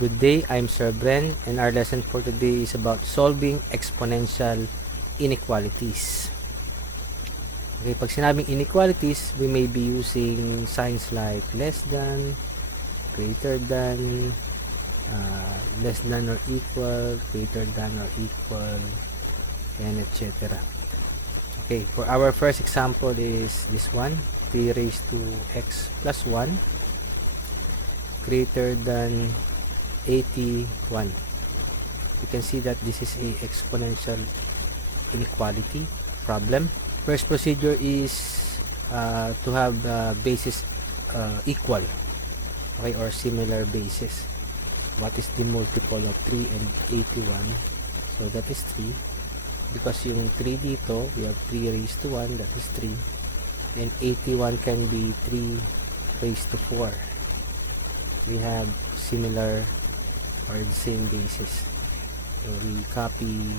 Good day, I'm Sir Bren, and our lesson for today is about solving exponential inequalities. Okay, pag sinabing inequalities, we may be using signs like less than, greater than, less than or equal, greater than or equal, and etc. Okay, for our first example is this one, 3 raised to x plus 1 greater than 81. You can see that this is a exponential inequality problem. First procedure is to have bases equal, okay, or similar bases. What is the multiple of 3 and 81? So that is 3. Because yung 3 dito, we have 3 raised to 1, that is 3. And 81 can be 3 raised to 4. We have similar or the same basis. So we copy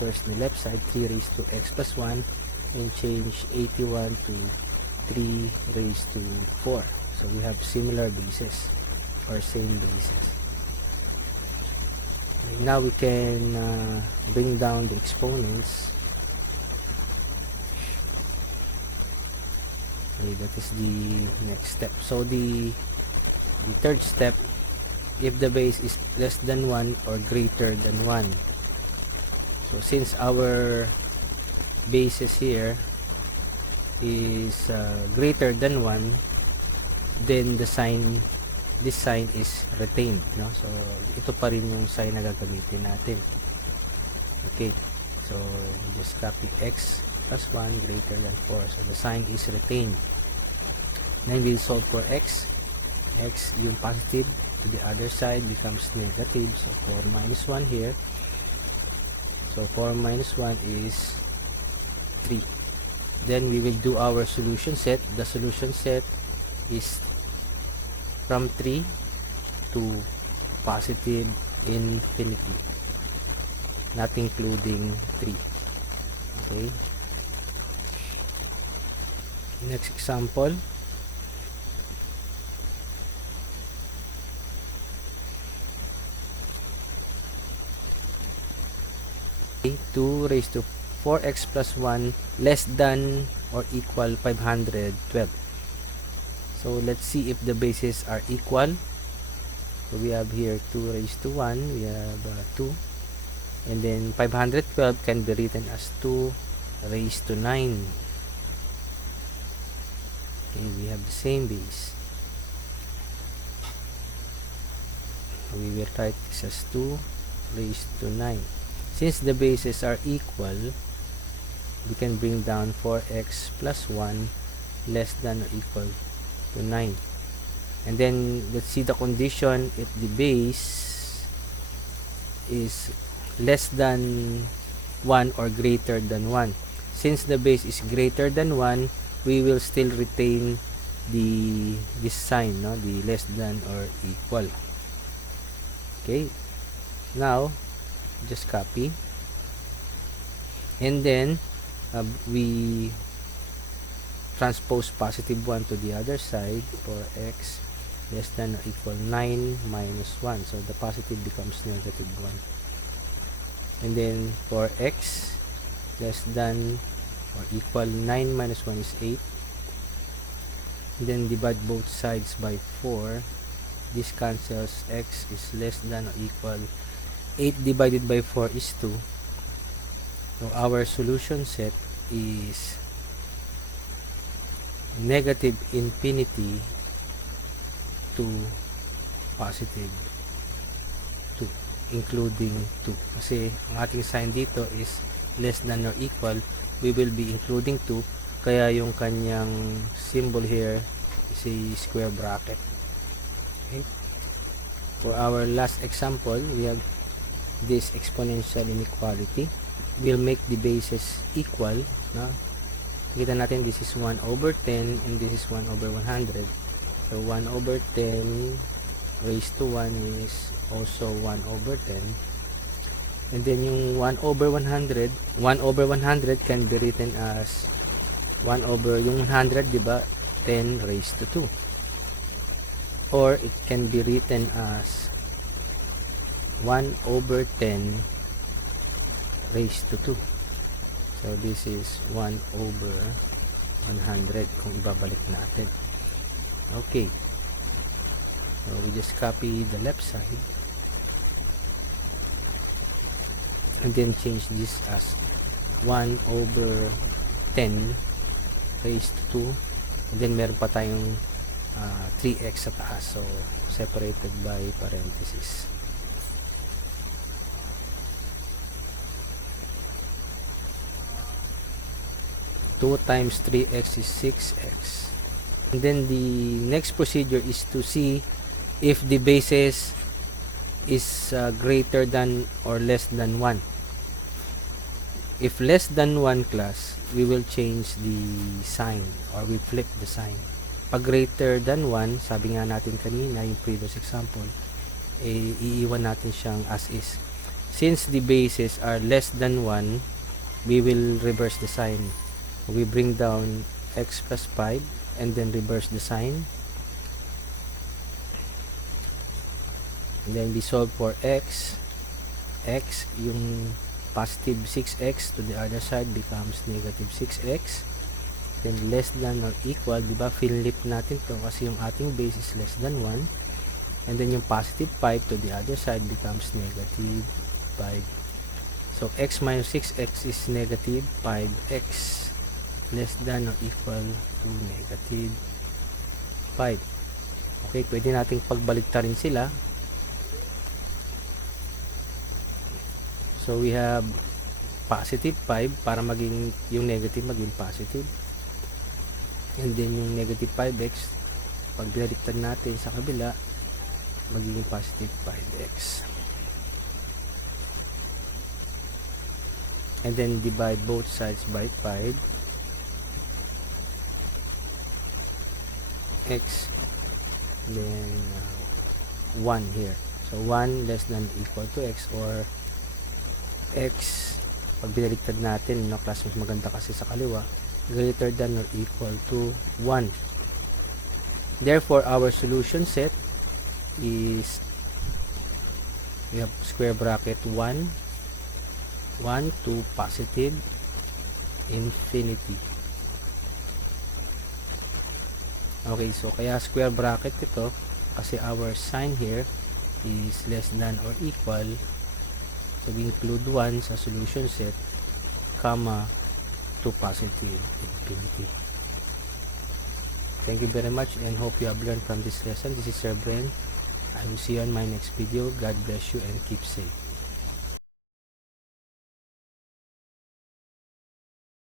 first the left side, 3 raised to x plus 1, and change 81 to 3 raised to 4. So we have similar bases or same bases. Okay, now we can bring down the exponents. Okay, that is the next step. So the third step, if the base is less than 1 or greater than 1. So since our basis here is greater than 1, then the sign, this sign is retained, no? So ito pa rin yung sign na gagamitin natin. Okay, so just copy x plus 1 greater than 4. So the sign is retained. Then we'll solve for x. X, yung positive to the other side becomes negative, so 4 minus 1 here. So 4 minus 1 is 3. Then we will do our solution set. The solution set is from 3 to positive infinity, not including 3. Okay, next example. 2 raised to 4x plus 1 less than or equal 512. So let's see if the bases are equal. So we have here 2 raised to 1, we have 2, and then 512 can be written as 2 raised to 9. Okay, we have the same base. We will write this as 2 raised to 9. Since the bases are equal, we can bring down 4x plus 1 less than or equal to 9. And then let's see the condition if the base is less than 1 or greater than 1. Since the base is greater than 1, we will still retain this sign, no? The less than or equal. Okay, now just copy, and then we transpose positive 1 to the other side for x less than or equal 9 minus 1, so the positive becomes negative 1. And then for x less than or equal 9 minus 1 is 8, and then divide both sides by 4. This cancels, x is less than or equal 8 divided by 4 is 2. So our solution set is negative infinity to positive 2, including 2. Kasi ang ating sign dito is less than or equal, we will be including 2, kaya yung kanyang symbol here is a square bracket. Okay. For our last example, we have this exponential inequality. We'll make the bases equal, no? Kita natin this is 1 over 10 and this is 1 over 100. So 1 over 10 raised to 1 is also 1 over 10. And then yung 1 over 100 can be written as 1 over yung 100, diba? 10 raised to 2. Or it can be written as 1 over 10 raised to 2. So this is 1 over 100 kung ibabalik natin. Okay. So we just copy the left side and then change this as 1 over 10 raised to 2, and then meron pa tayong 3x sa taas, so separated by parenthesis. Two times 3x is 6x. And then the next procedure is to see if the basis is greater than or less than 1. If less than 1 class, we will change the sign or we flip the sign. Pag greater than 1, sabi nga natin kanina, yung previous example, iiwan natin siyang as is. Since the bases are less than 1, we will reverse the sign. We bring down x plus 5 and then reverse the sign. And then we solve for x. X, yung positive 6x to the other side becomes negative 6x. Then less than or equal, diba? Flip natin to kasi yung ating base is less than 1. And then yung positive 5 to the other side becomes negative 5. So x minus 6x is negative 5x. Less than or equal to negative 5. Okay, pwede nating pagbaliktarin sila. So we have positive 5 para maging yung negative maging positive. And then yung negative 5x, pag binaliktad natin sa kabila, magiging positive 5x. And then divide both sides by 5. X, then 1 here. So 1 less than or equal to x, or x, pag binaliktad natin, no, class mas maganda kasi sa kaliwa, greater than or equal to 1. Therefore, our solution set is, we have square bracket 1 to positive infinity. Okay, so kaya square bracket ito kasi our sign here is less than or equal, so we include 1 sa solution set, comma, to positive infinity. Thank you very much and hope you have learned from this lesson. This is Sir Bren. I will see you on my next video. God bless you and keep safe.